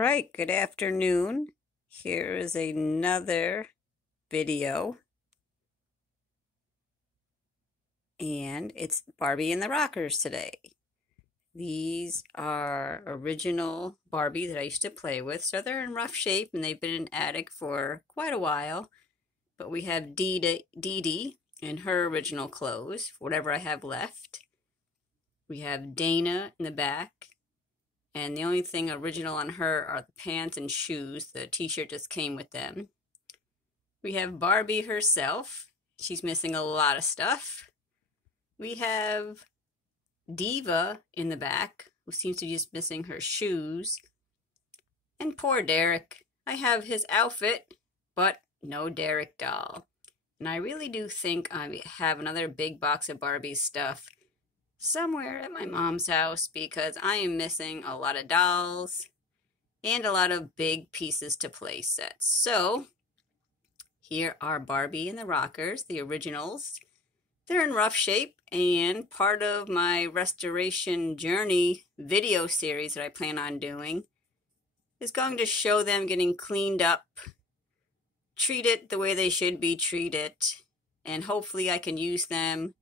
right, good afternoon. Here is another video, and it's Barbie and the Rockers today. These are original Barbie that I used to play with, so they're in rough shape and they've been in attic for quite a while. But we have Dee Dee in her original clothes, whatever I have left. We have Dana in the back. And the only thing original on her are the pants and shoes. The t-shirt just came with them. We have Barbie herself. She's missing a lot of stuff. We have Diva in the back, who seems to be just missing her shoes. And poor Derek. I have his outfit, but no Derek doll. And I really do think I have another big box of Barbie stuff somewhere at my mom's house because I am missing a lot of dolls and a lot of big pieces to play sets. So here are Barbie and the Rockers, the originals. They're in rough shape, and part of my restoration journey video series that I plan on doing is going to show them getting cleaned up, treated the way they should be treated, and hopefully I can use them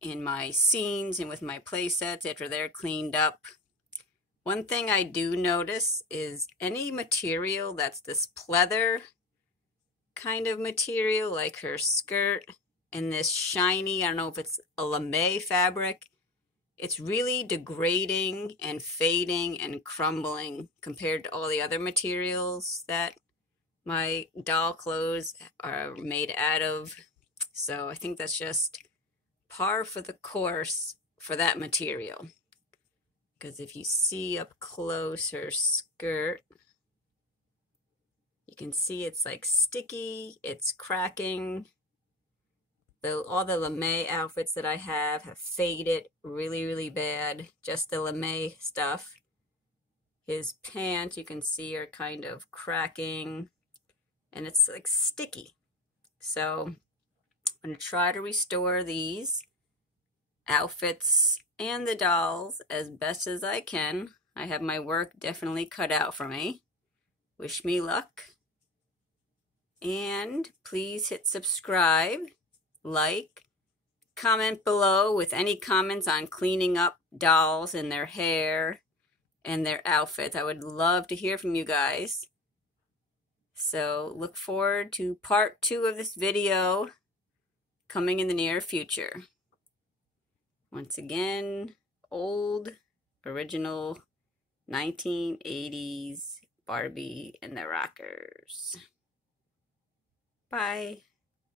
in my scenes and with my play sets after they're cleaned up. One thing I do notice is any material that's this pleather kind of material, like her skirt and this shiny, I don't know if it's a lame fabric, it's really degrading and fading and crumbling compared to all the other materials that my doll clothes are made out of. So I think that's just par for the course for that material. Because if you see up close her skirt, you can see it's like sticky, it's cracking. All the lame outfits that I have faded really, really bad. Just the lame stuff. His pants, you can see, are kind of cracking, and it's like sticky. So I'm going to try to restore these outfits and the dolls as best as I can. I have my work definitely cut out for me. Wish me luck. And please hit subscribe, like, comment below with any comments on cleaning up dolls and their hair and their outfits. I would love to hear from you guys. So look forward to part 2 of this video coming in the near future. Once again, old, original 1980s Barbie and the Rockers. Bye.